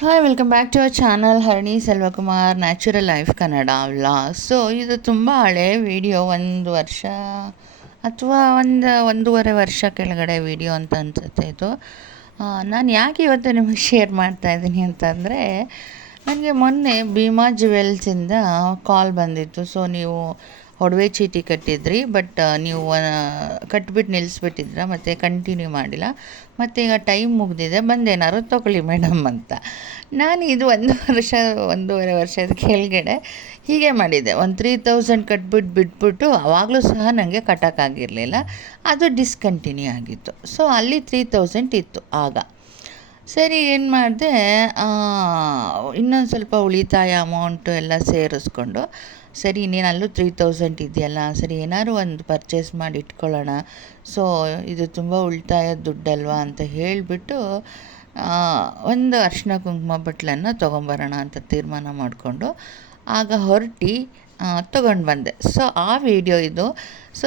Hi welcome back to our channel Harani Selvakumar natural life Kannada vlog. So ಇದು ತುಂಬ ಹಳೆ video, 1 ವರ್ಷ ಅಥವಾ ಒಂದೂವರೆ ವರ್ಷ ಕೆಳಗಡೆ ವಿಡಿಯೋ ಅಂತ ಅನಿಸುತ್ತೆ ಇದು. ನಾನು ಯಾಕೆ ಇವತ್ತು ನಿಮಗೆ ಶೇರ್ ಮಾಡ್ತಾಯಿದ್ದೀನಿ ಅಂತಂದರೆ, ನನಗೆ ಮೊನ್ನೆ ಭೀಮಾ ಜುವೆಲ್ಸಿಂದ ಕಾಲ್ ಬಂದಿತ್ತು. ಸೊ ನೀವು ಒಡವೆ ಚೀಟಿ ಕಟ್ಟಿದ್ರಿ, ಬಟ್ ನೀವು ಕಟ್ಬಿಟ್ಟು ನಿಲ್ಲಿಸ್ಬಿಟ್ಟಿದ್ರ, ಮತ್ತು ಕಂಟಿನ್ಯೂ ಮಾಡಿಲ್ಲ, ಮತ್ತು ಈಗ ಟೈಮ್ ಮುಗಿದಿದೆ, ಬಂದೇನಾದ್ರು ತೊಗೊಳ್ಳಿ ಮೇಡಮ್ ಅಂತ. ನಾನು ಇದು ಒಂದೂವರೆ ವರ್ಷದ ಕೆಳಗಡೆ ಹೀಗೆ ಮಾಡಿದ್ದೆ. ಒಂದು 3000 ಬಿಟ್ಬಿಟ್ಟು ಆವಾಗಲೂ ಸಹ ನನಗೆ ಕಟ್ಟೋಕ್ಕಾಗಿರಲಿಲ್ಲ, ಅದು ಡಿಸ್ಕಂಟಿನ್ಯೂ ಆಗಿತ್ತು. ಸೊ ಅಲ್ಲಿ 3000 ಇತ್ತು ಆಗ. ಸರಿ ಏನು ಮಾಡಿದೆ, ಇನ್ನೊಂದು ಸ್ವಲ್ಪ ಉಳಿತಾಯ ಅಮೌಂಟು ಎಲ್ಲ ಸೇರಿಸ್ಕೊಂಡು, ಸರಿ ಇನ್ನೇನು ಅಲ್ಲೂ 3000 ಇದೆಯಲ್ಲ, ಸರಿ ಏನಾದ್ರು ಒಂದು ಪರ್ಚೇಸ್ ಮಾಡಿ ಇಟ್ಕೊಳ್ಳೋಣ, ಸೊ ಇದು ತುಂಬ ಉಳಿತಾಯ ದುಡ್ಡಲ್ವಾ ಅಂತ ಹೇಳಿಬಿಟ್ಟು ಒಂದು ಅರಿಶಿನ ಕುಂಕುಮ ಬಟ್ಲನ್ನು ತೊಗೊಂಬರೋಣ ಅಂತ ತೀರ್ಮಾನ ಮಾಡಿಕೊಂಡು ಆಗ ಹೊರಟು ತೊಗೊಂಡು ಬಂದೆ. ಸೊ ಆ ವಿಡಿಯೋ ಇದು. ಸೊ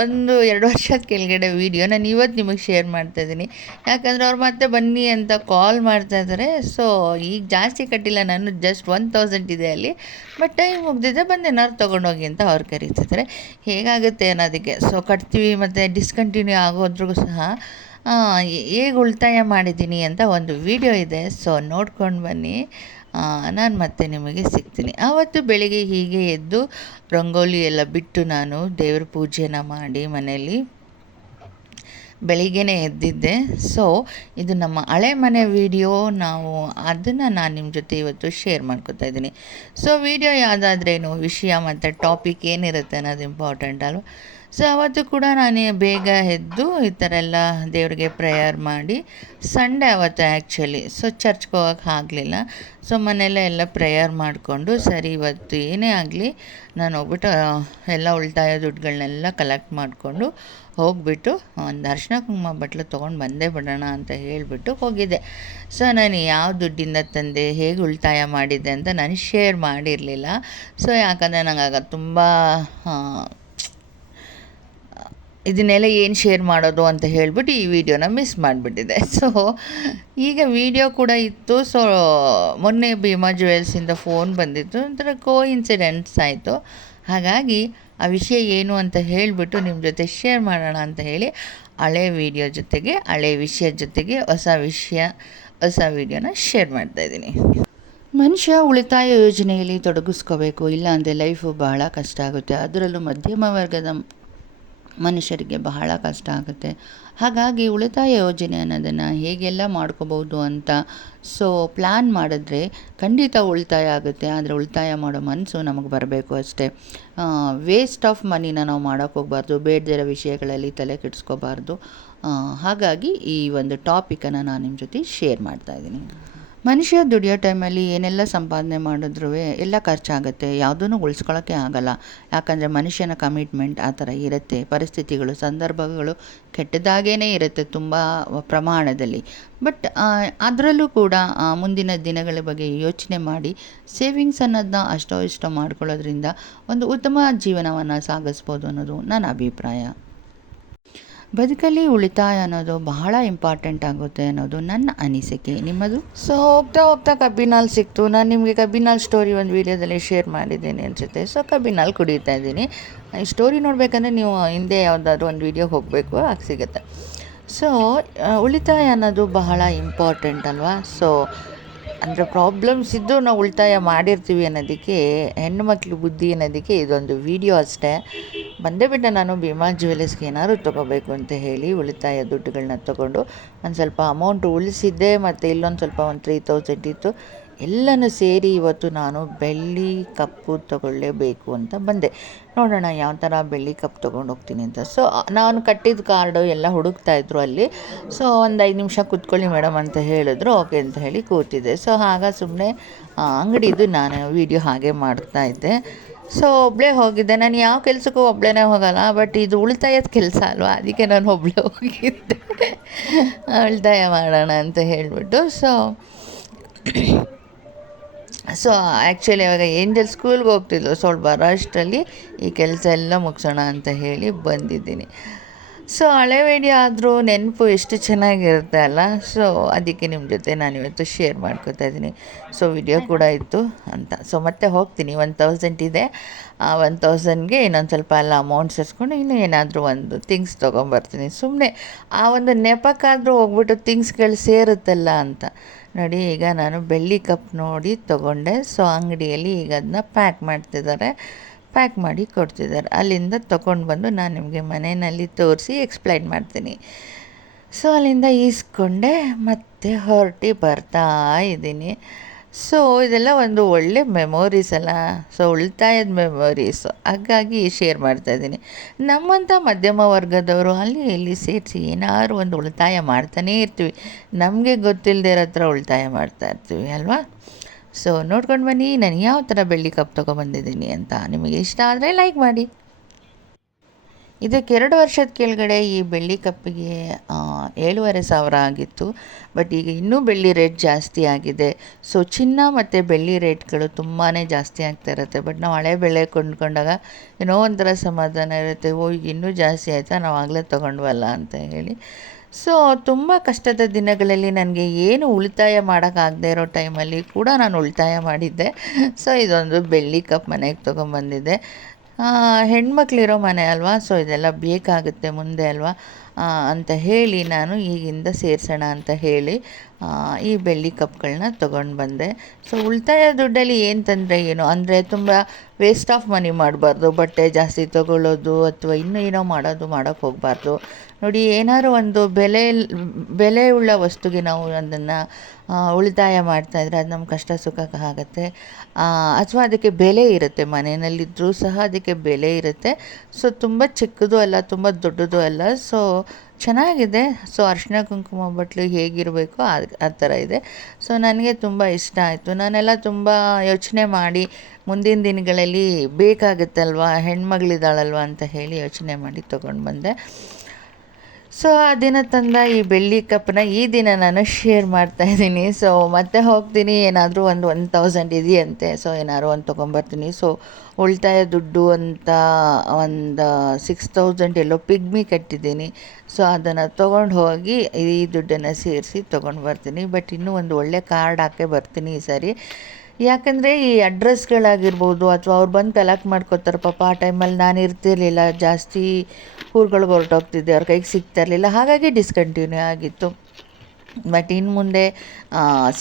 1-2 ವರ್ಷದ ಕೆಳಗಡೆ ವೀಡಿಯೋ ನಾನು ಇವತ್ತು ನಿಮಗೆ ಶೇರ್ ಮಾಡ್ತಾಯಿದ್ದೀನಿ. ಯಾಕಂದರೆ ಅವ್ರು ಮತ್ತೆ ಬನ್ನಿ ಅಂತ ಕಾಲ್ ಮಾಡ್ತಾಯಿದ್ದಾರೆ. ಸೊ ಈಗ ಜಾಸ್ತಿ ಕಟ್ಟಿಲ್ಲ, ನಾನು ಜಸ್ಟ್ 1000 ಇದೆ ಅಲ್ಲಿ, ಬಟ್ ಟೈಮ್ ಮುಗ್ದಿದೆ, ಬಂದೇನಾದ್ರು ತೊಗೊಂಡೋಗಿ ಅಂತ ಅವ್ರು ಕರೀತಿದ್ದಾರೆ. ಹೇಗಾಗುತ್ತೆ ಅನ್ನೋದಕ್ಕೆ. ಸೊ ಕಟ್ತೀವಿ ಮತ್ತು ಡಿಸ್ಕಂಟಿನ್ಯೂ ಆಗೋದ್ರಿಗೂ ಸಹ ಹೇಗೆ ಉಳಿತಾಯ ಮಾಡಿದ್ದೀನಿ ಅಂತ ಒಂದು ವಿಡಿಯೋ ಇದೆ. ಸೊ ನೋಡ್ಕೊಂಡು ಬನ್ನಿ. ನಾನು ಮತ್ತೆ ನಿಮಗೆ ಸಿಗ್ತೀನಿ. ಆವತ್ತು ಬೆಳಿಗ್ಗೆ ಹೀಗೆ ಎದ್ದು ರಂಗೋಲಿ ಎಲ್ಲ ಬಿಟ್ಟು ನಾನು ದೇವ್ರ ಪೂಜೆನ ಮಾಡಿ ಮನೆಯಲ್ಲಿ ಬೆಳಿಗ್ಗೆನೇ ಎದ್ದಿದ್ದೆ. ಸೊ ಇದು ನಮ್ಮ ಹಳೆ ಮನೆ ವಿಡಿಯೋ. ಅದನ್ನು ನಾನು ನಿಮ್ಮ ಜೊತೆ ಇವತ್ತು ಶೇರ್ ಮಾಡ್ಕೊತಾ ಇದ್ದೀನಿ. ಸೊ ವಿಡಿಯೋ ಯಾವುದಾದ್ರೇನು ವಿಷಯ ಮತ್ತು ಟಾಪಿಕ್ ಏನಿರುತ್ತೆ ಅನ್ನೋದು ಇಂಪಾರ್ಟೆಂಟ್ ಅಲ್ವ. ಸೊ ಅವತ್ತು ಕೂಡ ನಾನು ಬೇಗ ಎದ್ದು ಈ ಥರ ಎಲ್ಲ ದೇವರಿಗೆ ಪ್ರೇಯರ್ ಮಾಡಿ, ಸಂಡೇ ಅವತ್ತು ಆ್ಯಕ್ಚುಲಿ, ಸೊ ಚರ್ಚ್ಗೆ ಹೋಗೋಕ್ಕೆ ಆಗಲಿಲ್ಲ. ಸೊ ಮನೆಯಲ್ಲೇ ಎಲ್ಲ ಪ್ರೇಯರ್ ಮಾಡಿಕೊಂಡು, ಸರಿ ಇವತ್ತು ಏನೇ ಆಗಲಿ ನಾನು ಹೋಗ್ಬಿಟ್ಟು ಎಲ್ಲ ಉಳಿತಾಯ ದುಡ್ಡುಗಳನ್ನೆಲ್ಲ ಕಲೆಕ್ಟ್ ಮಾಡಿಕೊಂಡು ಹೋಗಿಬಿಟ್ಟು ಒಂದು ಅರಿಶಿನ ಕುಂಕುಮ ಬಟ್ಲು ತೊಗೊಂಡು ಬಂದೇ ಬಿಡೋಣ ಅಂತ ಹೇಳಿಬಿಟ್ಟು ಹೋಗಿದ್ದೆ. ಸೊ ನಾನು ಯಾವ ದುಡ್ಡಿಂದ ತಂದೆ, ಹೇಗೆ ಉಳಿತಾಯ ಮಾಡಿದ್ದೆ ಅಂತ ನಾನು ಶೇರ್ ಮಾಡಿರಲಿಲ್ಲ. ಸೊ ಯಾಕಂದರೆ ನನಗಾಗ ತುಂಬ ಇದನ್ನೆಲ್ಲ ಏನು ಶೇರ್ ಮಾಡೋದು ಅಂತ ಹೇಳಿಬಿಟ್ಟು ಈ ವಿಡಿಯೋನ ಮಿಸ್ ಮಾಡಿಬಿಟ್ಟಿದೆ. ಸೊ ಈಗ ವಿಡಿಯೋ ಕೂಡ ಇತ್ತು. ಸೊ ಮೊನ್ನೆ ಭೀಮಾ ಜುವೆಲ್ಸಿಂದ ಫೋನ್ ಬಂದಿತ್ತು, ಒಂಥರ ಕೋಇನ್ಸಿಡೆನ್ಸ್ ಆಯಿತು. ಹಾಗಾಗಿ ಆ ವಿಷಯ ಏನು ಅಂತ ಹೇಳಿಬಿಟ್ಟು ನಿಮ್ಮ ಜೊತೆ ಶೇರ್ ಮಾಡೋಣ ಅಂತ ಹೇಳಿ ಹಳೆ ವಿಡಿಯೋ ಜೊತೆಗೆ, ಹಳೆ ವಿಷಯದ ಜೊತೆಗೆ ಹೊಸ ವಿಡಿಯೋನ ಶೇರ್ ಮಾಡ್ತಾಯಿದ್ದೀನಿ. ಮನುಷ್ಯ ಉಳಿತಾಯ ಯೋಜನೆಯಲ್ಲಿ ತೊಡಗಿಸ್ಕೋಬೇಕು, ಇಲ್ಲಾಂದರೆ ಲೈಫು ಬಹಳ ಕಷ್ಟ ಆಗುತ್ತೆ. ಅದರಲ್ಲೂ ಮಧ್ಯಮ ವರ್ಗದ ಮನುಷ್ಯರಿಗೆ ಬಹಳ ಕಷ್ಟ ಆಗುತ್ತೆ. ಹಾಗಾಗಿ ಉಳಿತಾಯ ಯೋಜನೆ ಅನ್ನೋದನ್ನು ಹೇಗೆಲ್ಲ ಮಾಡ್ಕೋಬೋದು ಅಂತ ಸೊ ಪ್ಲ್ಯಾನ್ ಮಾಡಿದ್ರೆ ಖಂಡಿತ ಉಳಿತಾಯ ಆಗುತ್ತೆ. ಆದರೆ ಉಳಿತಾಯ ಮಾಡೋ ಮನಸ್ಸು ನಮಗೆ ಬರಬೇಕು ಅಷ್ಟೇ. ವೇಸ್ಟ್ ಆಫ್ ಮನಿನ ನಾವು ಮಾಡೋಕ್ಕೆ ಹೋಗಬಾರ್ದು, ಬೇಡದಿರೋ ವಿಷಯಗಳಲ್ಲಿ ತಲೆ ಕೆಡಿಸ್ಕೋಬಾರ್ದು. ಹಾಗಾಗಿ ಈ ಒಂದು ಟಾಪಿಕನ್ನು ನಾನು ನಿಮ್ಮ ಜೊತೆ ಶೇರ್ ಮಾಡ್ತಾಯಿದ್ದೀನಿ. ಮನುಷ್ಯ ದುಡಿಯೋ ಟೈಮಲ್ಲಿ ಏನೆಲ್ಲ ಸಂಪಾದನೆ ಮಾಡಿದ್ರೂ ಎಲ್ಲ ಖರ್ಚಾಗುತ್ತೆ, ಯಾವುದೂ ಉಳಿಸ್ಕೊಳ್ಳೋಕ್ಕೆ ಆಗಲ್ಲ. ಯಾಕಂದರೆ ಮನುಷ್ಯನ ಕಮಿಟ್ಮೆಂಟ್ ಆ ಥರ ಇರುತ್ತೆ. ಪರಿಸ್ಥಿತಿಗಳು, ಸಂದರ್ಭಗಳು ಕೆಟ್ಟದಾಗೇ ಇರುತ್ತೆ ತುಂಬ ಪ್ರಮಾಣದಲ್ಲಿ. ಬಟ್ ಅದರಲ್ಲೂ ಕೂಡ ಮುಂದಿನ ದಿನಗಳ ಬಗ್ಗೆ ಯೋಚನೆ ಮಾಡಿ ಸೇವಿಂಗ್ಸ್ ಅನ್ನೋದನ್ನ ಅಷ್ಟೋ ಇಷ್ಟೋ ಮಾಡ್ಕೊಳ್ಳೋದ್ರಿಂದ ಒಂದು ಉತ್ತಮ ಜೀವನವನ್ನು ಸಾಗಿಸ್ಬೋದು ಅನ್ನೋದು ನನ್ನ ಅಭಿಪ್ರಾಯ. ಬದುಕಲ್ಲಿ ಉಳಿತಾಯ ಅನ್ನೋದು ಬಹಳ ಇಂಪಾರ್ಟೆಂಟ್ ಆಗುತ್ತೆ ಅನ್ನೋದು ನನ್ನ ಅನಿಸಿಕೆ. ನಿಮ್ಮದು? ಸೊ ಹೋಗ್ತಾ ಕಬ್ಬಿನಾಲ್ ಸಿಕ್ತು. ನಾನು ನಿಮಗೆ ಕಬ್ಬಿನಾಲ್ ಸ್ಟೋರಿ ಒಂದು ವೀಡಿಯೋದಲ್ಲಿ ಶೇರ್ ಮಾಡಿದ್ದೀನಿ ಅನಿಸುತ್ತೆ. ಸೊ ಕಬ್ಬಿನಾಲ್ ಕುಡಿತಾ ಇದ್ದೀನಿ. ಈ ಸ್ಟೋರಿ ನೋಡಬೇಕಂದ್ರೆ ನೀವು ಹಿಂದೆ ಯಾವುದಾದ್ರೂ ಒಂದು ವೀಡಿಯೋ ಹೋಗಬೇಕು, ಆಗ ಸಿಗುತ್ತೆ. ಸೊ ಉಳಿತಾಯ ಅನ್ನೋದು ಬಹಳ ಇಂಪಾರ್ಟೆಂಟ್ ಅಲ್ವಾ. ಸೊ ಅಂದರೆ ಪ್ರಾಬ್ಲಮ್ಸ್ ಇದ್ದು ನಾವು ಉಳಿತಾಯ ಮಾಡಿರ್ತೀವಿ ಅನ್ನೋದಕ್ಕೆ, ಹೆಣ್ಣು ಮಕ್ಕಳು ಬುದ್ಧಿ ಅನ್ನೋದಕ್ಕೆ ಇದೊಂದು ವಿಡಿಯೋ ಅಷ್ಟೇ. ಬಂದೇ ಬಿಟ್ಟೆ ನಾನು ಭೀಮಾ ಜ್ಯುವೆಲರ್ಸ್ಗೆ ಏನಾದ್ರು ತೊಗೋಬೇಕು ಅಂತ ಹೇಳಿ ಉಳಿತಾಯ ದುಡ್ಡುಗಳನ್ನ ತೊಗೊಂಡು ಒಂದು ಸ್ವಲ್ಪ ಅಮೌಂಟ್ ಉಳಿಸಿದ್ದೆ, ಮತ್ತು ಇಲ್ಲೊಂದು ಸ್ವಲ್ಪ ಒಂದು 3000 ಇತ್ತು. ಎಲ್ಲನೂ ಸೇರಿ ಇವತ್ತು ನಾನು ಬೆಳ್ಳಿ ಕಪ್ಪು ತೊಗೊಳ್ಳೇಬೇಕು ಅಂತ ಬಂದೆ. ನೋಡೋಣ ಯಾವ ಥರ ಬೆಳ್ಳಿ ಕಪ್ ತೊಗೊಂಡು ಹೋಗ್ತೀನಿ ಅಂತ. ಸೊ ನಾನು ಕಟ್ಟಿದ ಕಾರ್ಡು ಎಲ್ಲ ಹುಡುಕ್ತಾಯಿದ್ರು ಅಲ್ಲಿ. ಸೊ ಒಂದು 5 ನಿಮಿಷ ಕೂತ್ಕೊಳ್ಳಿ ಮೇಡಮ್ ಅಂತ ಹೇಳಿದ್ರು. ಓಕೆ ಅಂತ ಹೇಳಿ ಕೂತಿದ್ದೆ. ಸೊ ಆಗ ಸುಮ್ಮನೆ ಅಂಗಡಿದು ನಾನು ವೀಡಿಯೋ ಹಾಗೆ ಮಾಡ್ತಾಯಿದ್ದೆ. ಸೊ ಒಬ್ಬಳೇ ಹೋಗಿದ್ದೆ. ನಾನು ಯಾವ ಕೆಲಸಕ್ಕೂ ಒಬ್ಬಳೇ ಹೋಗಲ್ಲ, ಬಟ್ ಇದು ಉಳಿತಾಯದ ಕೆಲಸ ಅಲ್ವಾ, ಅದಕ್ಕೆ ನಾನು ಒಬ್ಬಳೇ ಹೋಗಿದ್ದೆ ಉಳಿತಾಯ ಮಾಡೋಣ ಅಂತ ಹೇಳಿಬಿಟ್ಟು. ಸೊ ಆ್ಯಕ್ಚುಲಿ ಇವಾಗ ಏಂಜಲ್ ಸ್ಕೂಲ್ಗೆ ಹೋಗ್ತಿದ್ಲು. ಸ್ವಲ್ಪ ಬರೋ ಅಷ್ಟರಲ್ಲಿ ಈ ಕೆಲಸ ಎಲ್ಲ ಮುಗಿಸೋಣ ಅಂತ ಹೇಳಿ ಬಂದಿದ್ದೀನಿ. ಸೊ ಹಳೆ ವಿಡಿಯೋ ಆದರೂ ನೆನಪು ಎಷ್ಟು ಚೆನ್ನಾಗಿರುತ್ತೆ ಅಲ್ಲ. ಸೊ ಅದಕ್ಕೆ ನಿಮ್ಮ ಜೊತೆ ನಾನಿವತ್ತು ಶೇರ್ ಮಾಡ್ಕೋತಾ ಇದ್ದೀನಿ. ಸೊ ವಿಡಿಯೋ ಕೂಡ ಇತ್ತು ಅಂತ. ಸೊ ಮತ್ತೆ ಹೋಗ್ತೀನಿ, 1000 ಇದೆ. ಆ 1000ಗೆ ಇನ್ನೊಂದು ಸ್ವಲ್ಪ ಎಲ್ಲ ಅಮೌಂಟ್ ಸೇರಿಸ್ಕೊಂಡು ಇನ್ನೂ ಏನಾದರೂ ಒಂದು ಥಿಂಗ್ಸ್ ತೊಗೊಂಬರ್ತೀನಿ. ಸುಮ್ಮನೆ ಆ ಒಂದು ನೆಪಕ್ಕಾದರೂ ಹೋಗ್ಬಿಟ್ಟು ಥಿಂಗ್ಸ್ಗಳು ಸೇರುತ್ತಲ್ಲ ಅಂತ. ನೋಡಿ, ಈಗ ನಾನು ಬೆಳ್ಳಿ ಕಪ್ ನೋಡಿ ತೊಗೊಂಡೆ. ಸೊ ಅಂಗಡಿಯಲ್ಲಿ ಈಗ ಅದನ್ನ ಪ್ಯಾಕ್ ಮಾಡಿ ಕೊಡ್ತಿದ್ದಾರೆ. ಅಲ್ಲಿಂದ ತೊಗೊಂಡು ಬಂದು ನಾನು ನಿಮಗೆ ಮನೆಯಲ್ಲಿ ತೋರಿಸಿ ಎಕ್ಸ್ಪ್ಲೈನ್ ಮಾಡ್ತೀನಿ. ಸೊ ಅಲ್ಲಿಂದ ಈಸ್ಕೊಂಡೆ ಮತ್ತೆ ಹೊರಟಿ ಬರ್ತಾ ಇದ್ದೀನಿ. ಸೊ ಇದೆಲ್ಲ ಒಂದು ಒಳ್ಳೆ ಮೆಮೊರೀಸ್ ಅಲ್ಲ. ಸೊ ಉಳಿತಾಯದ ಮೆಮೊರೀಸು, ಹಾಗಾಗಿ ಶೇರ್ ಮಾಡ್ತಾಯಿದ್ದೀನಿ. ನಮ್ಮಂಥ ಮಧ್ಯಮ ವರ್ಗದವರು ಅಲ್ಲಿ ಇಲ್ಲಿ ಸೇರಿಸಿ ಏನಾದ್ರು ಒಂದು ಉಳಿತಾಯ ಮಾಡ್ತಾನೇ ಇರ್ತೀವಿ. ನಮಗೆ ಗೊತ್ತಿಲ್ಲದೆ ಇರೋ ಹತ್ರ ಉಳಿತಾಯ ಮಾಡ್ತಾಯಿರ್ತೀವಿ ಅಲ್ವಾ. ಸೊ ನೋಡ್ಕೊಂಡು ಬನ್ನಿ ನಾನು ಯಾವ ಥರ ಬೆಳ್ಳಿ ಕಪ್ ತೊಗೊಬಂದಿದ್ದೀನಿ ಅಂತ. ನಿಮಗೆ ಇಷ್ಟ ಆದರೆ ಲೈಕ್ ಮಾಡಿ. ಇದಕ್ಕೆ 2 ವರ್ಷದ ಕೆಳಗಡೆ ಈ ಬೆಳ್ಳಿ ಕಪ್ಪಿಗೆ 7,500 ಆಗಿತ್ತು. ಬಟ್ ಈಗ ಇನ್ನೂ ಬೆಳ್ಳಿ ರೇಟ್ ಜಾಸ್ತಿ ಆಗಿದೆ. ಸೊ ಚಿನ್ನ ಮತ್ತು ಬೆಳ್ಳಿ ರೇಟ್ಗಳು ತುಂಬಾ ಜಾಸ್ತಿ ಆಗ್ತಾ ಇರುತ್ತೆ. ಬಟ್ ನಾವು ಹಳೆ ಬೆಳೆ ಕೊಂಡ್ಕೊಂಡಾಗ ಏನೋ ಒಂಥರ ಸಮಾಧಾನ ಇರುತ್ತೆ. ಈಗ ಇನ್ನೂ ಜಾಸ್ತಿ ಆಯಿತಾ, ನಾವು ಆಗಲೇ ತೊಗೊಂಡ್ವಲ್ಲ ಅಂತ ಹೇಳಿ. ಸೊ ತುಂಬ ಕಷ್ಟದ ದಿನಗಳಲ್ಲಿ ನನಗೆ ಏನು ಉಳಿತಾಯ ಮಾಡೋಕ್ಕಾಗದೇ ಇರೋ ಟೈಮಲ್ಲಿ ಕೂಡ ನಾನು ಉಳಿತಾಯ ಮಾಡಿದ್ದೆ. ಸೊ ಇದೊಂದು ಬೆಳ್ಳಿ ಕಪ್ ಮನೆಗೆ ತೊಗೊಂಬಂದಿದ್ದೆ. ಹೆಣ್ಮಕ್ಳಿರೋ ಮನೆ ಅಲ್ವಾ. ಸೊ ಇದೆಲ್ಲ ಬೇಕಾಗುತ್ತೆ ಮುಂದೆ ಅಲ್ವಾ ಅಂತ ಹೇಳಿ ನಾನು ಈಗಿಂದ ಸೇರಿಸೋಣ ಅಂತ ಹೇಳಿ ಈ ಬೆಳ್ಳಿ ಕಪ್ಗಳನ್ನ ತೊಗೊಂಡು ಬಂದೆ. ಸೊ ಉಳಿತಾಯ ದುಡ್ಡಲ್ಲಿ ಏನು ತೊಂದರೆ ಏನು ಅಂದರೆ ತುಂಬ ವೇಸ್ಟ್ ಆಫ್ ಮನಿ ಮಾಡಬಾರ್ದು. ಬಟ್ಟೆ ಜಾಸ್ತಿ ತೊಗೊಳ್ಳೋದು ಅಥವಾ ಇನ್ನೂ ಏನೋ ಮಾಡೋಕ್ಕೆ ಹೋಗಬಾರ್ದು. ನೋಡಿ, ಏನಾದ್ರು ಒಂದು ಬೆಲೆ ಉಳ್ಳ ವಸ್ತುಗೆ ನಾವು ಅದನ್ನು ಉಳಿತಾಯ ಮಾಡ್ತಾಯಿದ್ರೆ ಅದು ನಮ್ಮ ಕಷ್ಟ ಸುಖಕ್ಕೆ ಆಗುತ್ತೆ. ಅಥವಾ ಅದಕ್ಕೆ ಬೆಲೆ ಇರುತ್ತೆ, ಮನೆಯಲ್ಲಿದ್ದರೂ ಸಹ ಅದಕ್ಕೆ ಬೆಲೆ ಇರುತ್ತೆ. ಸೊ ತುಂಬ ಚಿಕ್ಕದು ಅಲ್ಲ, ತುಂಬ ದೊಡ್ಡದು ಅಲ್ಲ. ಸೊ ಚೆನ್ನಾಗಿದೆ. ಸೊ ಅರಿಶಿನ ಕುಂಕುಮ ಬಟ್ಲು ಹೇಗಿರಬೇಕೋ ಆ ಥರ ಇದೆ. ಸೊ ನನಗೆ ತುಂಬ ಇಷ್ಟ ಆಯಿತು. ನಾನೆಲ್ಲ ತುಂಬ ಯೋಚನೆ ಮಾಡಿ ಮುಂದಿನ ದಿನಗಳಲ್ಲಿ ಬೇಕಾಗುತ್ತಲ್ವ, ಹೆಣ್ಮಗಳಿದ್ದಾಳಲ್ವ ಅಂತ ಹೇಳಿ ಯೋಚನೆ ಮಾಡಿ ತೊಗೊಂಡು ಬಂದೆ. ಸೊ ಆ ದಿನ ತಂದ ಈ ಬೆಳ್ಳಿ ಕಪ್ಪನ್ನ ಈ ದಿನ ನಾನು ಶೇರ್ ಮಾಡ್ತಾಯಿದ್ದೀನಿ. ಸೊ ಮತ್ತೆ ಹೋಗ್ತೀನಿ, ಏನಾದರೂ ಒಂದು 1000 ಇದೆಯಂತೆ. ಸೊ ಏನಾದ್ರು ಒಂದು ತೊಗೊಂಬರ್ತೀನಿ. ಸೊ ಉಳಿತಾಯ ದುಡ್ಡು ಅಂತ ಒಂದು 6000 ಎಲ್ಲೋ ಪಿಗ್ಮಿ ಕಟ್ಟಿದ್ದೀನಿ. ಸೊ ಅದನ್ನು ತೊಗೊಂಡು ಹೋಗಿ ಈ ದುಡ್ಡನ್ನು ಸೇರಿಸಿ ತೊಗೊಂಡು ಬರ್ತೀನಿ. ಬಟ್ ಇನ್ನೂ ಒಂದು ಒಳ್ಳೆ ಕಾರ್ಡ್ ಹಾಕೇ ಬರ್ತೀನಿ ಈ ಸಾರಿ. ಯಾಕಂದರೆ ಈ ಅಡ್ರೆಸ್ಗಳಾಗಿರ್ಬೋದು ಅಥವಾ ಅವ್ರು ಬಂದು ಕಲೆಕ್ಟ್ ಮಾಡ್ಕೋತಾರೆ. ಪಾಪ ಆ ಟೈಮಲ್ಲಿ ನಾನು ಇರ್ತಿರ್ಲಿಲ್ಲ, ಜಾಸ್ತಿ ಊರುಗಳ್ಗೆ ಹೊರಟೋಗ್ತಿದ್ದೆ, ಅವ್ರ ಕೈಗೆ ಸಿಗ್ತಾ ಇರಲಿಲ್ಲ. ಹಾಗಾಗಿ ಡಿಸ್ಕಂಟಿನ್ಯೂ ಆಗಿತ್ತು. ಬಟ್ ಇನ್ನು ಮುಂದೆ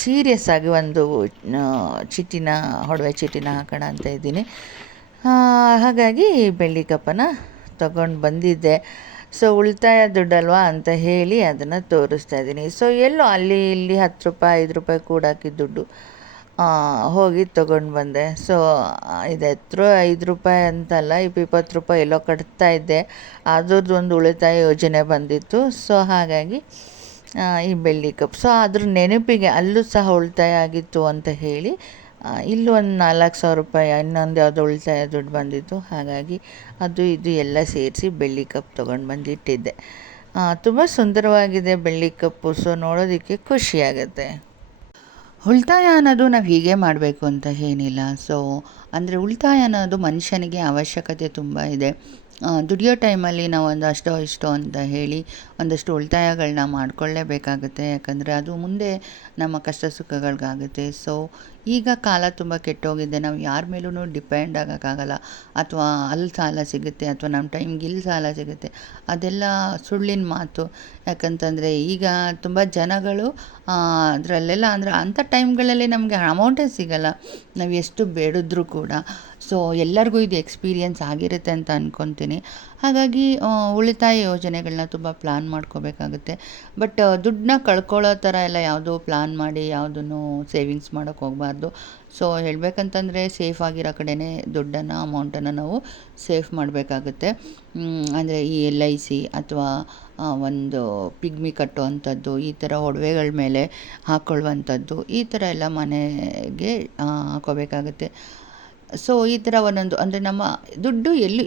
ಸೀರಿಯಸ್ ಆಗಿ ಒಂದು ಒಡವೆ ಚೀಟಿನ ಹಾಕೋಣ ಅಂತ ಇದ್ದೀನಿ. ಹಾಗಾಗಿ ಬೆಳ್ಳಿ ಕಪ್ಪನ್ನು ತಗೊಂಡು ಬಂದಿದ್ದೆ. ಸೊ ಉಳಿತಾಯ ದುಡ್ಡಲ್ವಾ ಅಂತ ಹೇಳಿ ಅದನ್ನು ತೋರಿಸ್ತಾ ಇದ್ದೀನಿ. ಸೊ ಎಲ್ಲೋ ಅಲ್ಲಿ ಇಲ್ಲಿ 10 ರೂಪಾಯಿ 5 ರೂಪಾಯಿ ಕೂಡಾಕಿದ ದುಡ್ಡು ಹೋಗಿ ತೊಗೊಂಡು ಬಂದೆ. ಸೊ ಇದು 5 ರೂಪಾಯಿ ಅಂತಲ್ಲ, 20 ರೂಪಾಯಿ ಎಲ್ಲೋ ಕಟ್ತಾ ಇದ್ದೆ. ಅದ್ರದ್ದು ಒಂದು ಉಳಿತಾಯ ಯೋಜನೆ ಬಂದಿತ್ತು. ಸೊ ಹಾಗಾಗಿ ಈ ಬೆಳ್ಳಿ ಕಪ್, ಸೊ ಅದ್ರ ನೆನಪಿಗೆ ಅಲ್ಲೂ ಸಹ ಉಳಿತಾಯ ಆಗಿತ್ತು ಅಂತ ಹೇಳಿ ಇಲ್ಲೂ ಒಂದು 4,000 ರೂಪಾಯಿ ಇನ್ನೊಂದು ಯಾವುದೋ ಉಳಿತಾಯ ದುಡ್ಡು ಬಂದಿತ್ತು. ಹಾಗಾಗಿ ಅದು ಇದು ಎಲ್ಲ ಸೇರಿಸಿ ಬೆಳ್ಳಿ ಕಪ್ ತೊಗೊಂಡು ಬಂದಿಟ್ಟಿದ್ದೆ. ತುಂಬ ಸುಂದರವಾಗಿದೆ ಬೆಳ್ಳಿ ಕಪ್ಪು. ಸೊ ನೋಡೋದಕ್ಕೆ ಖುಷಿಯಾಗುತ್ತೆ. ಉಳಿತಾಯ ಅನ್ನೋದು ನಾವು ಹೀಗೆ ಮಾಡಬೇಕು ಅಂತ ಏನಿಲ್ಲ. ಸೊ ಅಂದರೆ ಉಳಿತಾಯ ಅನ್ನೋದು ಮನುಷ್ಯನಿಗೆ ಅವಶ್ಯಕತೆ ತುಂಬ ಇದೆ. ದುಡಿಯೋ ಟೈಮಲ್ಲಿ ನಾವು ಒಂದು ಅಷ್ಟೋ ಇಷ್ಟೋ ಅಂತ ಹೇಳಿ ಒಂದಷ್ಟು ಉಳಿತಾಯಗಳನ್ನ ಮಾಡಿಕೊಳ್ಳೇಬೇಕಾಗುತ್ತೆ. ಯಾಕಂದರೆ ಅದು ಮುಂದೆ ನಮ್ಮ ಕಷ್ಟ ಸುಖಗಳಿಗಾಗುತ್ತೆ. ಸೊ ಈಗ ಕಾಲ ತುಂಬ ಕೆಟ್ಟೋಗಿದೆ. ನಾವು ಯಾರ ಮೇಲೂ ಡಿಪೆಂಡ್ ಆಗೋಕ್ಕಾಗಲ್ಲ. ಅಥವಾ ಅಲ್ಲಿ ಸಾಲ ಸಿಗುತ್ತೆ ಅಥವಾ ನಮ್ಮ ಟೈಮ್ಗೆ ಇಲ್ಲಿ ಸಾಲ ಸಿಗುತ್ತೆ, ಅದೆಲ್ಲ ಸುಳ್ಳಿನ ಮಾತು. ಯಾಕಂತಂದರೆ ಈಗ ತುಂಬ ಜನಗಳು ಅದರಲ್ಲೆಲ್ಲ ಅಂದರೆ ಅಂಥ ಟೈಮ್ಗಳಲ್ಲಿ ನಮಗೆ ಅಮೌಂಟೇ ಸಿಗಲ್ಲ, ನಾವು ಎಷ್ಟು ಬೇಡಿದ್ರೂ ಕೂಡ. ಸೊ ಎಲ್ಲರಿಗೂ ಇದು ಎಕ್ಸ್ಪೀರಿಯೆನ್ಸ್ ಆಗಿರುತ್ತೆ ಅಂತ ಅಂದ್ಕೊತೀನಿ. ಹಾಗಾಗಿ ಉಳಿತಾಯ ಯೋಜನೆಗಳನ್ನ ತುಂಬ ಪ್ಲ್ಯಾನ್ ಮಾಡ್ಕೋಬೇಕಾಗುತ್ತೆ. ಬಟ್ ದುಡ್ಡನ್ನ ಕಳ್ಕೊಳ್ಳೋ ಥರ ಎಲ್ಲ ಯಾವುದೋ ಪ್ಲ್ಯಾನ್ ಮಾಡಿ ಯಾವುದನ್ನು ಸೇವಿಂಗ್ಸ್ ಮಾಡೋಕ್ಕೆ ಹೋಗಬಾರ್ದು. ಸೊ ಹೇಳಬೇಕಂತಂದರೆ ಸೇಫ್ ಆಗಿರೋ ಕಡೆಯೇ ದುಡ್ಡನ್ನು ಅಮೌಂಟನ್ನು ನಾವು ಸೇಫ್ ಮಾಡಬೇಕಾಗುತ್ತೆ. ಅಂದರೆ ಈ LIC ಅಥವಾ ಒಂದು ಪಿಗ್ಮಿ ಕಟ್ಟುವಂಥದ್ದು, ಈ ಥರ ಒಡವೆಗಳ ಮೇಲೆ ಹಾಕ್ಕೊಳ್ಳುವಂಥದ್ದು, ಈ ಥರ ಎಲ್ಲ ಮನೆಗೆ ಹಾಕೋಬೇಕಾಗುತ್ತೆ. ಸೊ ಈ ಥರ ಒಂದೊಂದು ಅಂದರೆ ನಮ್ಮ ದುಡ್ಡು ಎಲ್ಲೂ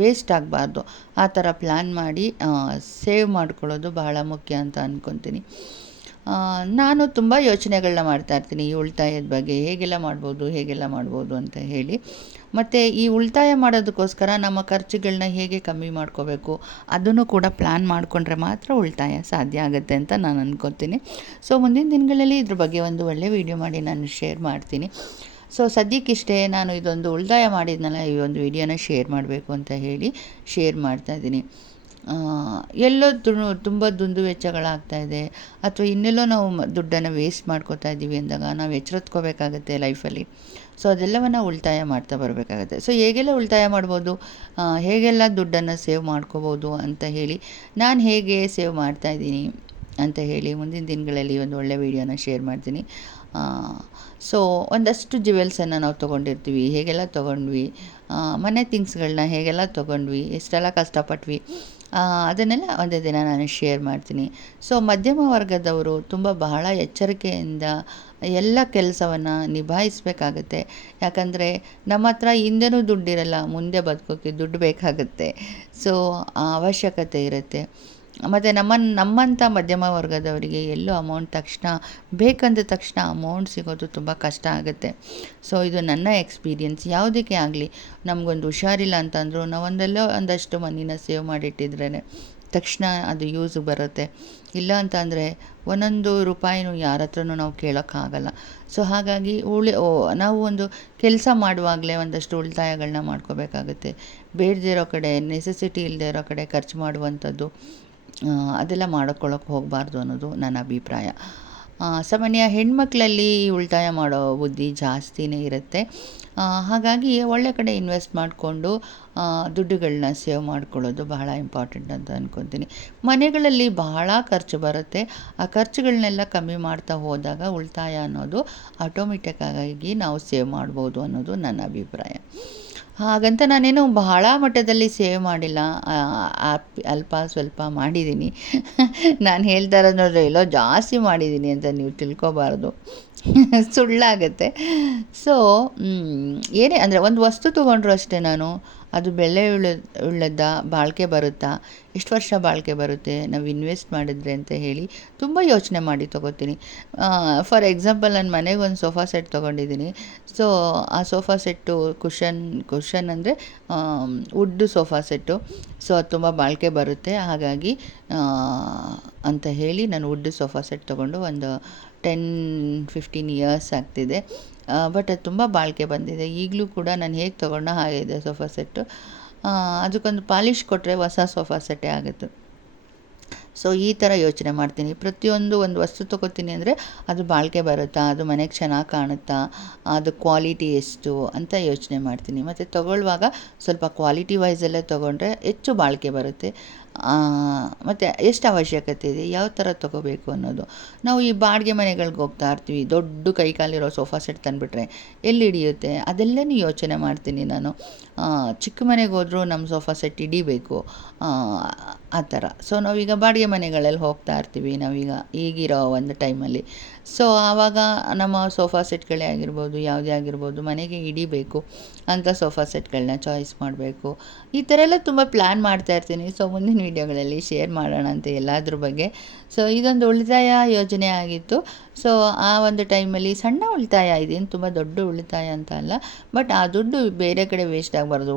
ವೇಸ್ಟ್ ಆಗಬಾರ್ದು. ಆ ಥರ ಪ್ಲ್ಯಾನ್ ಮಾಡಿ ಸೇವ್ ಮಾಡ್ಕೊಳ್ಳೋದು ಬಹಳ ಮುಖ್ಯ ಅಂತ ಅಂದ್ಕೊತೀನಿ. ನಾನು ತುಂಬ ಯೋಚನೆಗಳನ್ನ ಮಾಡ್ತಾಯಿರ್ತೀನಿ ಈ ಉಳಿತಾಯದ ಬಗ್ಗೆ ಹೇಗೆಲ್ಲ ಮಾಡ್ಬೋದು ಅಂತ ಹೇಳಿ. ಮತ್ತು ಈ ಉಳಿತಾಯ ಮಾಡೋದಕ್ಕೋಸ್ಕರ ನಮ್ಮ ಖರ್ಚುಗಳನ್ನ ಹೇಗೆ ಕಮ್ಮಿ ಮಾಡ್ಕೋಬೇಕು ಅದನ್ನು ಕೂಡ ಪ್ಲ್ಯಾನ್ ಮಾಡಿಕೊಂಡ್ರೆ ಮಾತ್ರ ಉಳಿತಾಯ ಸಾಧ್ಯ ಆಗುತ್ತೆ ಅಂತ ನಾನು ಅಂದ್ಕೊತೀನಿ. ಸೊ ಮುಂದಿನ ದಿನಗಳಲ್ಲಿ ಇದ್ರ ಬಗ್ಗೆ ಒಂದು ಒಳ್ಳೆಯ ವೀಡಿಯೋ ಮಾಡಿ ನಾನು ಶೇರ್ ಮಾಡ್ತೀನಿ. ಸೊ ಸದ್ಯಕ್ಕಿಷ್ಟೇ ನಾನು ಇದೊಂದು ಉಳಿತಾಯ ಮಾಡಿದ್ನಲ್ಲ, ಈ ಒಂದು ವೀಡಿಯೋನ ಶೇರ್ ಮಾಡಬೇಕು ಅಂತ ಹೇಳಿ ಶೇರ್ ಮಾಡ್ತಾಯಿದ್ದೀನಿ. ಎಲ್ಲೋ ತುಂಬ ದುಂದು ವೆಚ್ಚಗಳಾಗ್ತಾಯಿದೆ ಅಥವಾ ಇನ್ನೆಲ್ಲೋ ನಾವು ದುಡ್ಡನ್ನು ವೇಸ್ಟ್ ಮಾಡ್ಕೋತಾ ಇದ್ದೀವಿ ಅಂದಾಗ ನಾವು ಎಚ್ಚೆತ್ಕೋಬೇಕಾಗತ್ತೆ ಲೈಫಲ್ಲಿ. ಸೊ ಅದೆಲ್ಲವನ್ನು ಉಳಿತಾಯ ಮಾಡ್ತಾ ಬರಬೇಕಾಗತ್ತೆ. ಸೊ ಹೇಗೆಲ್ಲ ಉಳಿತಾಯ ಮಾಡ್ಬೋದು, ಹೇಗೆಲ್ಲ ದುಡ್ಡನ್ನು ಸೇವ್ ಮಾಡ್ಕೋಬೋದು ಅಂತ ಹೇಳಿ, ನಾನು ಹೇಗೆ ಸೇವ್ ಮಾಡ್ತಾಯಿದ್ದೀನಿ ಅಂತ ಹೇಳಿ ಮುಂದಿನ ದಿನಗಳಲ್ಲಿ ಒಂದು ಒಳ್ಳೆಯ ವೀಡಿಯೋನ ಶೇರ್ ಮಾಡ್ತೀನಿ. ಸೊ ಒಂದಷ್ಟು ಜ್ಯುವೆಲ್ಸನ್ನು ನಾವು ತೊಗೊಂಡಿರ್ತೀವಿ, ಹೇಗೆಲ್ಲ ತೊಗೊಂಡ್ವಿ, ಮನೆ ಥಿಂಗ್ಸ್ಗಳನ್ನ ಹೇಗೆಲ್ಲ ತೊಗೊಂಡ್ವಿ, ಎಷ್ಟೆಲ್ಲ ಕಷ್ಟಪಟ್ವಿ, ಅದನ್ನೆಲ್ಲ ಒಂದೇ ದಿನ ನಾನು ಶೇರ್ ಮಾಡ್ತೀನಿ. ಸೊ ಮಧ್ಯಮ ವರ್ಗದವರು ಬಹಳ ಎಚ್ಚರಿಕೆಯಿಂದ ಎಲ್ಲ ಕೆಲಸವನ್ನು ನಿಭಾಯಿಸಬೇಕಾಗತ್ತೆ. ಯಾಕಂದರೆ ನಮ್ಮ ಹತ್ರ ಹಿಂದೆನೂ ದುಡ್ಡಿರಲ್ಲ, ಮುಂದೆ ಬದುಕೋಕ್ಕೆ ದುಡ್ಡು ಬೇಕಾಗುತ್ತೆ. ಸೊ ಆ ಅವಶ್ಯಕತೆ ಇರುತ್ತೆ. ಮತ್ತು ನಮ್ಮಂಥ ಮಧ್ಯಮ ವರ್ಗದವರಿಗೆ ಎಲ್ಲೋ ಅಮೌಂಟ್ ಬೇಕಂದ ತಕ್ಷಣ ಅಮೌಂಟ್ ಸಿಗೋದು ತುಂಬ ಕಷ್ಟ ಆಗುತ್ತೆ. ಸೊ ಇದು ನನ್ನ ಎಕ್ಸ್ಪೀರಿಯನ್ಸ್. ಯಾವುದಕ್ಕೆ ಆಗಲಿ, ನಮಗೊಂದು ಹುಷಾರಿಲ್ಲ ಅಂತಂದರೂ ನಾವು ಒಂದಷ್ಟು ಮನಿನ ಸೇವ್ ಮಾಡಿಟ್ಟಿದ್ರೇ ತಕ್ಷಣ ಅದು ಯೂಸಿಗೆ ಬರುತ್ತೆ. ಇಲ್ಲ ಅಂತಂದರೆ ಒಂದೊಂದು ರೂಪಾಯಿನೂ ಯಾರ ಹತ್ರನೂ ನಾವು ಕೇಳೋಕ್ಕಾಗಲ್ಲ. ಸೊ ಹಾಗಾಗಿ ನಾವು ಒಂದು ಕೆಲಸ ಮಾಡುವಾಗಲೇ ಒಂದಷ್ಟು ಉಳಿತಾಯಗಳನ್ನ ಮಾಡ್ಕೋಬೇಕಾಗುತ್ತೆ. ಬೇಡದೇ ಇರೋ ಕಡೆ, ನೆಸೆಸಿಟಿ ಇಲ್ಲದೆ ಇರೋ ಕಡೆ ಖರ್ಚು ಮಾಡುವಂಥದ್ದು ಅದೆಲ್ಲ ಮಾಡ್ಕೊಳ್ಳೋಕೆ ಹೋಗಬಾರ್ದು ಅನ್ನೋದು ನನ್ನ ಅಭಿಪ್ರಾಯ. ಸಾಮಾನ್ಯ ಹೆಣ್ಮಕ್ಳಲ್ಲಿ ಉಳಿತಾಯ ಮಾಡೋ ಬುದ್ಧಿ ಜಾಸ್ತಿನೇ ಇರುತ್ತೆ. ಹಾಗಾಗಿ ಒಳ್ಳೆ ಕಡೆ ಇನ್ವೆಸ್ಟ್ ಮಾಡಿಕೊಂಡು ದುಡ್ಡುಗಳನ್ನ ಸೇವ್ ಮಾಡ್ಕೊಳ್ಳೋದು ಬಹಳ ಇಂಪಾರ್ಟೆಂಟ್ ಅಂತ ಅಂದ್ಕೊತೀನಿ. ಮನೆಗಳಲ್ಲಿ ಬಹಳ ಖರ್ಚು ಬರುತ್ತೆ. ಆ ಖರ್ಚುಗಳನ್ನೆಲ್ಲ ಕಮ್ಮಿ ಮಾಡ್ತಾ ಹೋದಾಗ ಉಳಿತಾಯ ಅನ್ನೋದು ಆಟೋಮೆಟಿಕ್ಕಾಗಿ ನಾವು ಸೇವ್ ಮಾಡ್ಬೋದು ಅನ್ನೋದು ನನ್ನ ಅಭಿಪ್ರಾಯ. ಹಾಗಂತ ನಾನೇನು ಬಹಳ ಮಟ್ಟದಲ್ಲಿ ಸೇವ್ ಮಾಡಿಲ್ಲ, ಅಲ್ಪ ಸ್ವಲ್ಪ ಮಾಡಿದ್ದೀನಿ. ನಾನು ಹೇಳ್ತಾ ಇರೋದು ನೋಡಿದ್ರೆ ಎಲ್ಲೋ ಜಾಸ್ತಿ ಮಾಡಿದ್ದೀನಿ ಅಂತ ನೀವು ತಿಳ್ಕೊಬಾರ್ದು, ಸುಳ್ಳಾಗತ್ತೆ. ಸೊ ಏನೇ ಅಂದರೆ ಒಂದು ವಸ್ತು ತೊಗೊಂಡ್ರು ಅಷ್ಟೇ, ನಾನು ಅದು ಬೆಲೆ ಉಳ್ಳದ್ದ, ಬಾಳಿಕೆ ಬರುತ್ತಾ, ಎಷ್ಟು ವರ್ಷ ಬಾಳಿಕೆ ಬರುತ್ತೆ ನಾವು ಇನ್ವೆಸ್ಟ್ ಮಾಡಿದ್ರೆ ಅಂತ ಹೇಳಿ ತುಂಬ ಯೋಚನೆ ಮಾಡಿ ತೊಗೋತೀನಿ. ಫಾರ್ ಎಕ್ಸಾಂಪಲ್ ನನ್ನ ಮನೆಗೆ ಒಂದು ಸೋಫಾ ಸೆಟ್ ತೊಗೊಂಡಿದ್ದೀನಿ. ಸೊ ಆ ಸೋಫಾ ಸೆಟ್ಟು ಕುಷನ್ ಅಂದರೆ ವುಡ್ ಸೋಫಾ ಸೆಟ್ಟು. ಸೊ ಅದು ತುಂಬ ಬಾಳಿಕೆ ಬರುತ್ತೆ. ಹಾಗಾಗಿ ಅಂತ ಹೇಳಿ ನಾನು ವುಡ್ ಸೋಫಾ ಸೆಟ್ ತೊಗೊಂಡು ಒಂದು 10-15 ಇಯರ್ಸ್ ಆಗ್ತಿದೆ. ಬಟ್ ಅದು ತುಂಬ ಬಾಳಿಕೆ ಬಂದಿದೆ. ಈಗಲೂ ಕೂಡ ನಾನು ಹೇಗೆ ತೊಗೊಂಡೋ ಹಾಗೆ ಇದೆ ಸೋಫಾ ಸೆಟ್ಟು. ಅದಕ್ಕೊಂದು ಪಾಲಿಷ್ ಕೊಟ್ಟರೆ ಹೊಸ ಸೋಫಾ ಸೆಟ್ಟೇ ಆಗುತ್ತೆ. ಸೊ ಈ ಥರ ಯೋಚನೆ ಮಾಡ್ತೀನಿ. ಪ್ರತಿಯೊಂದು ಒಂದು ವಸ್ತು ತೊಗೋತೀನಿ ಅಂದರೆ ಅದು ಬಾಳಿಕೆ ಬರುತ್ತಾ, ಅದು ಮನೆಗೆ ಚೆನ್ನಾಗಿ ಕಾಣುತ್ತಾ, ಅದು ಕ್ವಾಲಿಟಿ ಎಷ್ಟು ಅಂತ ಯೋಚನೆ ಮಾಡ್ತೀನಿ. ಮತ್ತು ತೊಗೊಳ್ಳುವಾಗ ಸ್ವಲ್ಪ ಕ್ವಾಲಿಟಿ ವೈಸಲ್ಲೇ ತೊಗೊಂಡ್ರೆ ಹೆಚ್ಚು ಬಾಳಿಕೆ ಬರುತ್ತೆ. ಮತ್ತು ಎಷ್ಟು ಅವಶ್ಯಕತೆ ಇದೆ, ಯಾವ ಥರ ತೊಗೋಬೇಕು ಅನ್ನೋದು. ನಾವು ಈ ಬಾಡಿಗೆ ಮನೆಗಳಿಗೆ ಹೋಗ್ತಾ ಇರ್ತೀವಿ, ದೊಡ್ಡ ಕೈಕಾಲಿರೋ ಸೋಫಾ ಸೆಟ್ ತಂದುಬಿಟ್ರೆ ಎಲ್ಲಿ ಹಿಡಿಯುತ್ತೆ, ಅದೆಲ್ಲನೂ ಯೋಚನೆ ಮಾಡ್ತೀನಿ ನಾನು. ಚಿಕ್ಕ ಮನೆಗೆ ಹೋದರೂ ನಮ್ಮ ಸೋಫಾ ಸೆಟ್ ಹಿಡಿಬೇಕು, ಆ ಥರ. ಸೊ ನಾವೀಗ ಬಾಡಿಗೆ ಮನೆಗಳಲ್ಲಿ ಹೋಗ್ತಾ ಇರ್ತೀವಿ ಈಗಿರೋ ಒಂದು ಟೈಮಲ್ಲಿ. ಸೊ ಆವಾಗ ನಮ್ಮ ಸೋಫಾ ಸೆಟ್ಗಳೇ ಆಗಿರ್ಬೋದು, ಯಾವುದೇ ಆಗಿರ್ಬೋದು, ಮನೆಗೆ ಹಿಡಿಬೇಕು ಅಂತ ಸೋಫಾ ಸೆಟ್ಗಳನ್ನ ಚಾಯ್ಸ್ ಮಾಡಬೇಕು. ಈ ಥರ ಎಲ್ಲ ತುಂಬ ಪ್ಲ್ಯಾನ್ ಮಾಡ್ತಾಯಿರ್ತೀನಿ. ಸೊ ಮುಂದಿನ ವೀಡಿಯೋಗಳಲ್ಲಿ ಶೇರ್ ಮಾಡೋಣ ಅಂತ ಎಲ್ಲದ್ರ ಬಗ್ಗೆ. ಸೊ ಇದೊಂದು ಉಳಿತಾಯ ಯೋಜನೆ ಆಗಿತ್ತು. ಸೊ ಆ ಒಂದು ಟೈಮಲ್ಲಿ ಸಣ್ಣ ಉಳಿತಾಯ, ಇದೇನು ತುಂಬ ದೊಡ್ಡ ಉಳಿತಾಯ ಅಂತ ಅಲ್ಲ, ಬಟ್ ಆ ದುಡ್ಡು ಬೇರೆ ಕಡೆ ವೇಸ್ಟ್ ಆಗಬಾರ್ದು,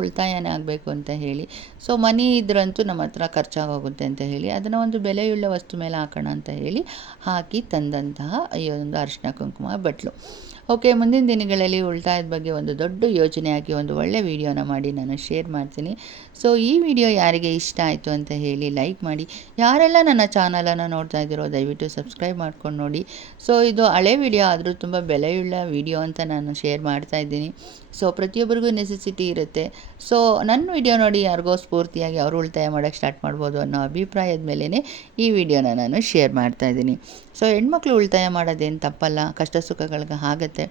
ಉಳಿತಾಯನೇ ಆಗಬೇಕು ಅಂತ ಹೇಳಿ. ಸೊ ಮನಿ ಇದ್ರಂತೂ ನಮ್ಮ ಹತ್ರ ಖರ್ಚಾಗೋಗುತ್ತೆ ಅಂತ ಹೇಳಿ ಅದನ್ನು ಒಂದು ಬೆಲೆಯುಳ್ಳ ವಸ್ತು ಮೇಲೆ ಹಾಕೋಣ ಅಂತ ಹೇಳಿ ಹಾಕಿ ತಂದಂತಹ ಈ ಒಂದು ಅರಿಶಿನ ಕುಂಕುಮ ಬಟ್ಲು. ಓಕೆ, ಮುಂದಿನ ದಿನಗಳಲ್ಲಿ ಉಳಿತಾಯದ ಬಗ್ಗೆ ಒಂದು ದೊಡ್ಡ ಯೋಜನೆ ಹಾಕಿ ಒಂದು ಒಳ್ಳೆ ವೀಡಿಯೋನ ಮಾಡಿ ನಾನು ಶೇರ್ ಮಾಡ್ತೀನಿ. ಸೊ ಈ ವಿಡಿಯೋ ಯಾರಿಗೆ ಇಷ್ಟ ಆಯಿತು ಅಂತ ಹೇಳಿ ಲೈಕ್ ಮಾಡಿ. ಯಾರೆಲ್ಲ ನನ್ನ ಚಾನಲನ್ನು ನೋಡ್ತಾ ಇದ್ದೀರೋ ದಯವಿಟ್ಟು ಸಬ್ಸ್ಕ್ರೈಬ್ ಮಾಡ್ಕೊಂಡು ನೋಡಿ. ಸೊ ಇದು ಹಳೆ ವಿಡಿಯೋ ಆದರೂ ತುಂಬ ಬೆಲೆಯುಳ್ಳ ವಿಡಿಯೋ ಅಂತ ನಾನು ಶೇರ್ ಮಾಡ್ತಾ ಇದ್ದೀನಿ. ಸೊ ಪ್ರತಿಯೊಬ್ಬರಿಗೂ ನೆಸೆಸಿಟಿ ಇರುತ್ತೆ. ಸೊ ನನ್ನ ವಿಡಿಯೋ ನೋಡಿ ಯಾರಿಗೋ ಸ್ಫೂರ್ತಿಯಾಗಿ ಅವರು ಉಳಿತಾಯ ಮಾಡೋಕ್ಕೆ ಸ್ಟಾರ್ಟ್ ಮಾಡ್ಬೋದು ಅನ್ನೋ ಅಭಿಪ್ರಾಯದ ಮೇಲೇ ಈ ವಿಡಿಯೋನ ನಾನು ಶೇರ್ ಮಾಡ್ತಾ ಇದ್ದೀನಿ. ಸೊ ಹೆಣ್ಮಕ್ಳು ಉಳಿತಾಯ ಮಾಡೋದೇನು ತಪ್ಪಲ್ಲ, ಕಷ್ಟ ಸುಖಗಳಿಗೆ ಆಗುತ್ತೆ.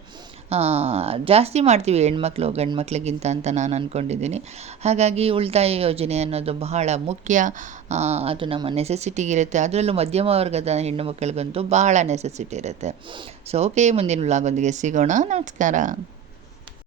ಜಾಸ್ತಿ ಮಾಡ್ತೀವಿ ಹೆಣ್ಮಕ್ಳು ಗಂಡು ಮಕ್ಳಿಗಿಂತ ಅಂತ ನಾನು ಅಂದ್ಕೊಂಡಿದ್ದೀನಿ. ಹಾಗಾಗಿ ಉಳಿತಾಯ ಯೋಜನೆ ಅನ್ನೋದು ಬಹಳ ಮುಖ್ಯ. ಅದು ನಮ್ಮ ನೆಸೆಸಿಟಿಗಿರುತ್ತೆ. ಅದರಲ್ಲೂ ಮಧ್ಯಮ ವರ್ಗದ ಹೆಣ್ಣು ಮಕ್ಕಳಿಗಂತೂ ಬಹಳ ನೆಸೆಸಿಟಿ ಇರುತ್ತೆ. ಸೊ ಓಕೆ, ಮುಂದಿನ ವ್ಲಾಗೊಂದಿಗೆ ಸಿಗೋಣ. ನಮಸ್ಕಾರ.